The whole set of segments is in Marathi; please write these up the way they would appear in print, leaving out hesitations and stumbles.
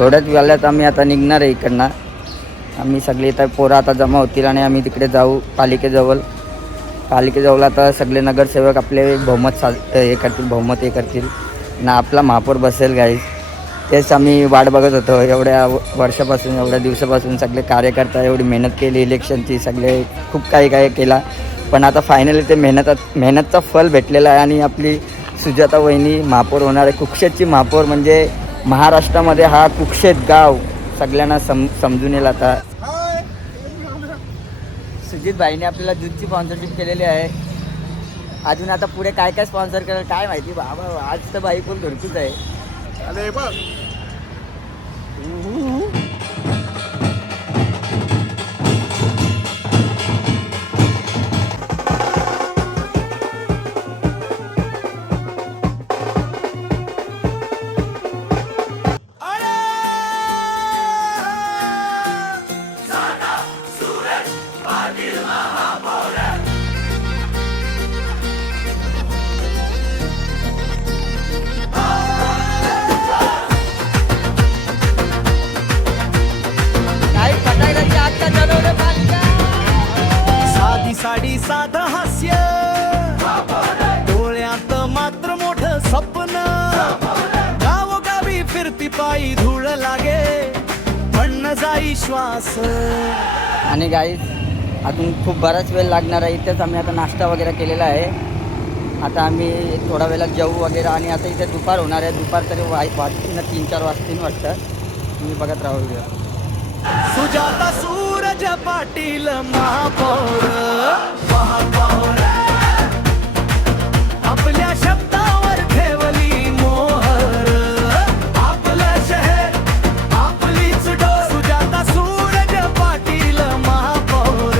थोड्याच वेळात आम्ही आता निघणार आहे इकडनं. आम्ही सगळे इथं पोरं आता जमा होतील आणि आम्ही तिकडे जाऊ पालिकेजवळ आता सगळे नगरसेवक आपले बहुमत हे करतील, बहुमत हे करतील ना आपला महापौर बसेल गाईज. तेच आम्ही वाट बघत होतो एवढ्या वर्षापासून, एवढ्या दिवसापासून. सगळे कार्यकर्ता एवढी मेहनत केली इलेक्शनची, सगळे खूप काही केला, पण आता फायनली ते मेहनतचा फल भेटलेला आहे आणि आपली सुजाता वहिनी महापौर होणार आहे. कुक्षेतची महापौर म्हणजे महाराष्ट्रामध्ये हा कुक्षेत गाव सगळ्यांना समजून येईल. आता सुजित भाईने आपल्याला दूधची स्पॉन्सरशिप केलेली आहे. अजून आता पुढे काय काय स्पॉन्सर करेल काय माहिती बाबा. आज तर बाई पण घरचीच आहे. अरे बघ साडी साध हास्य, डोळ्यात मात्र मोठं स्वप्न, गावोगावी फिरती पायी धूळ लागे म्हणणं जाई श्वास. आणि गाईज अजून खूप बराच वेळ लागणार आहे. इथेच आम्ही आता नाश्ता वगैरे केलेला आहे. आता आम्ही थोडा वेळात जेवू वगैरे आणि आता इथे दुपार होणार आहे. दुपार तरी वाजतील ना 3-4 वाजतील वाटतं. तुम्ही बघत राहू. सुजाता सूरज पाटील महापौर, आपल्या शब्दावर ठेवली मोहर, आपलं शहर आपलीच डोर. सुजाता सूरज पाटील महापौर.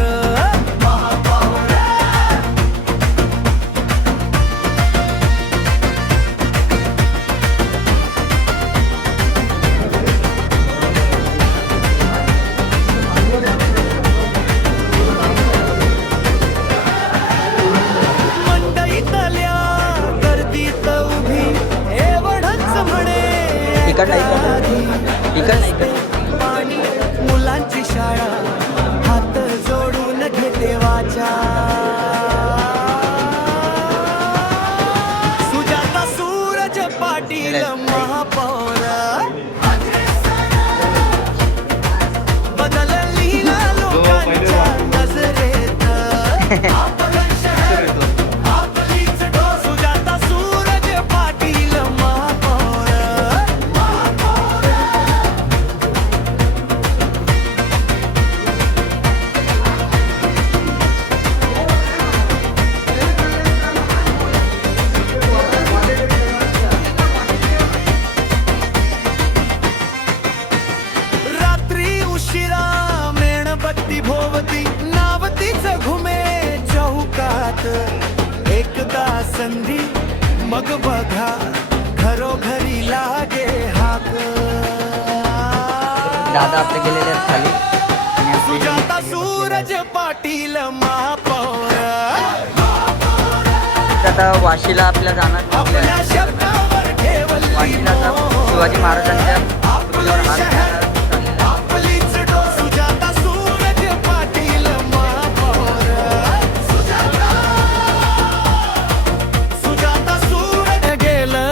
पाणी मुलांची शाळा हात जोडून घेते वाचा. सुजाता सूरज पाटील महापौर. बदलली लोकांच्या नजरेत आपलं शहर आपलीच डोर. सुजाता सूरज पाटील महापौर. रात्री उशिरा मेणबत्ती भोवती नावतीच घुमे चौकात. एकदा संधी मग बघा घरोघरी लागे हाक. दादा आपले गेलेले आहेत खाली. सुजाता सूरज पाटील महापौर. आता वाशीला आपल्या जाणार. आपल्या शब्दावर ठेवली वाशीला आता मोहर. शिवाजी महाराजांच्या पुतळ्यावर हार घालणार. आपलीच डोर. सुजाता सूरज पाटील महापौर. सुजाता सूरज गेलं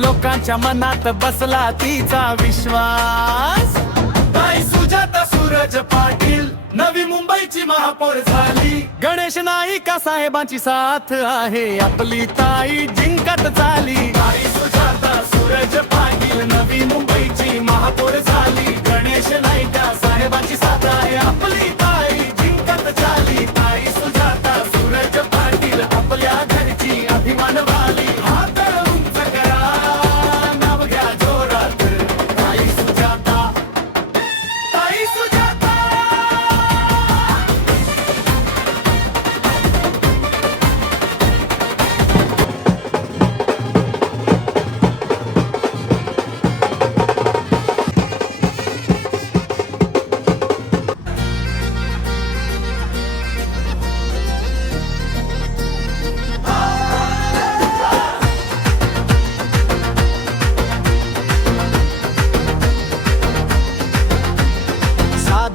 लोकांच्या मनात बसला तिचा विश्वास. ताई सुजाता सूरज पाटील नवी मुंबईची महापौर झाली. गणेश नाईका साहेबांची साथ आहे आपली ताई जिंकत चाली. ताई सुजाता सूरज पाटील नवी मुंबईची महापौर झाली. गणेश नाईका साहेबांची साथ आहे आपली ताई जिंकत चाली. ताई सुजाता सूरज पाटील आपल्या घरची अभिमान वाली. हात उंच करा नाव घ्या जोरात. ताई सुजाता, ताई सुजाता.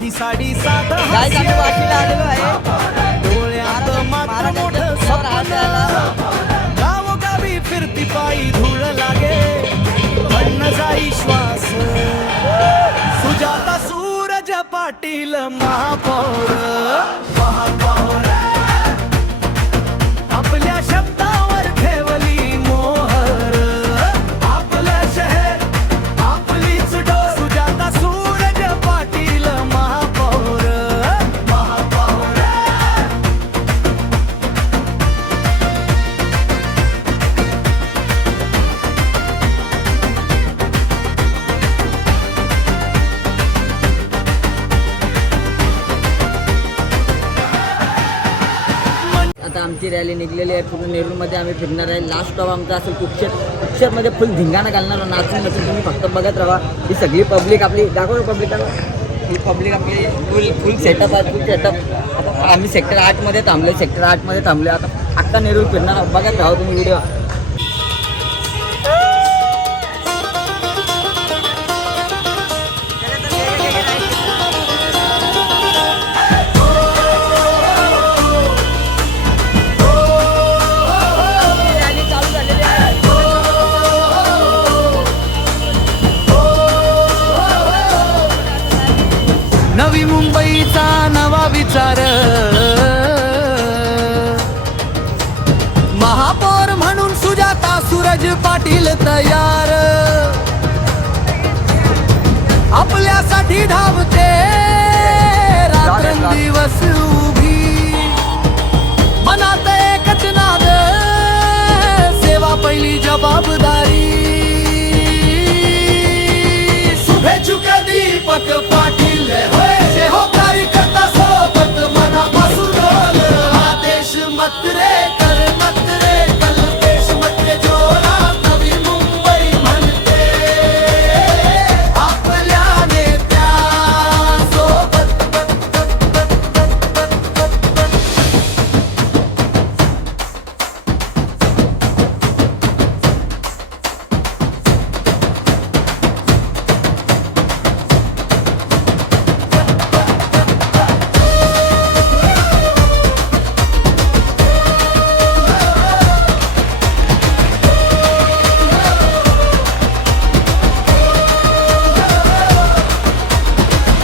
साधी साडी साधा गाईज आम्ही वाशीला आलेलो आहे. डोळ्यात मात्र मोठं स्वप्न. गावोगावी फिरती पायी धूळ लागे पण जाई श्वास. सुजाता सूरज पाटील महापौर. आपल्या शब्दावर ठेवली मोहर. आपलं शहर आपलीच डोर. सुजाता सूरज पाटील महापौर. आता आमची रॅली निघलेली आहे. पूर्ण नेरूरमध्ये आम्ही फिरणार आहे. लास्ट स्टॉप आमचा असेल कुक्षर. कुक्षरमध्ये फुल धिंगाणा घालणार नाचून नसून तुम्ही फक्त बघत राहा. ही सगळी पब्लिक आपली दाखव पब्लिक. ही पब्लिक आपली फुल सेटअप आहे. फुल सेटअप. आता आम्ही सेक्टर 8मध्ये थांबले. सेक्टर 8मध्ये थांबले. आता अख्खा नेरूर फिरणार. बघत राहा तुम्ही व्हिडिओ. नवी मुंबईचा नवा विचार. महापौर म्हणून सुजाता सूरज पाटील तयार. आपल्यासाठी धावते रात्रंदिवस उभी. मनात एकच नाद सेवा पहिली जबाबदारी. शुभेच्छुका दीपक पाटील होय जे हो कार्यकर्ता सोबत मनापासून बोल. आदेश मत रे कर मत रे कल देश मत रे जोरात नवी मुंबई म्हणते. आपल्या नेत्या सोबत.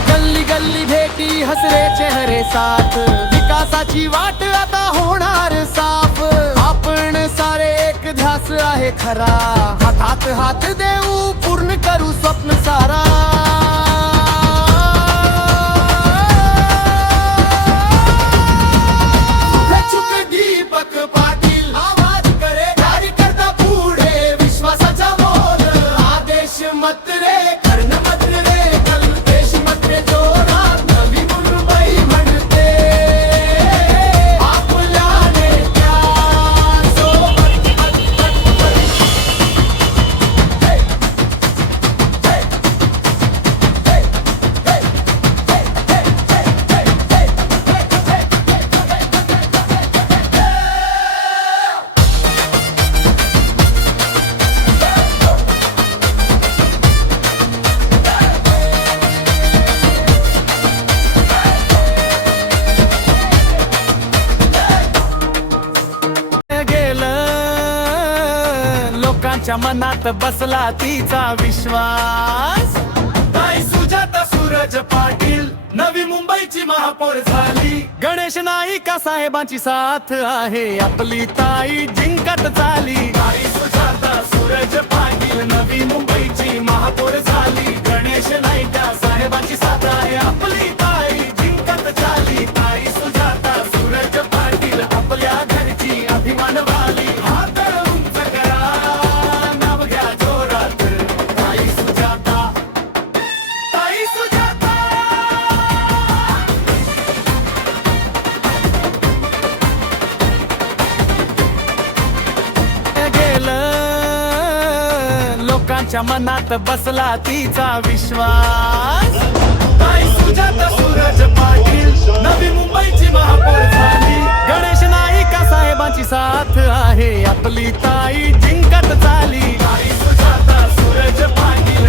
गल्ली गल्ली भेटी हसरे चेहरे साथ. विकासाची वाट आता होणार साफ. आपण सारे एक ध्यास आहे खरा. हातात हात देऊ पूर्ण करू स्वप्न सारा. शुभेच्छुक दीपक पाटील आवाज करे कार्यकर्ता पुढे विश्वासाचा मोल. आदेश मत रे कर्ण मत रे कल देश मत रे जोरात नवी मुंबई म्हणते. आपल्या नेत्या सोबत. लोकांच्या मनात बसला तिचा विश्वास. ताई सुजाता सूरज पाटील नवी मुंबईची महापौर झाली. गणेश नाईका साहेबांची साथ आहे. आपली ताई जिंकत झाली. ताई सुजाता सूरज पाटील नवी मुंबईची महापौर झाली. गणेश नाईका साहेबांची साथ आहे. आपली ताई जिंकत झाली. ताई सुजाता सूरज पाटील आपल्या घरची अभिमान वाली. हात उंच करा नाव घ्या जोरात. ताई सुजाता. ताई सुजाता. लोकांच्या मनात बसला तिचा विश्वास. ताई सुजाता सूरज पाटील नवी मुंबईची महापौर झाली. गणेश नाईका साहेबांची साथ आहे. आपली ताई जिंकत झाली. ताई सुजाता सूरज पाटील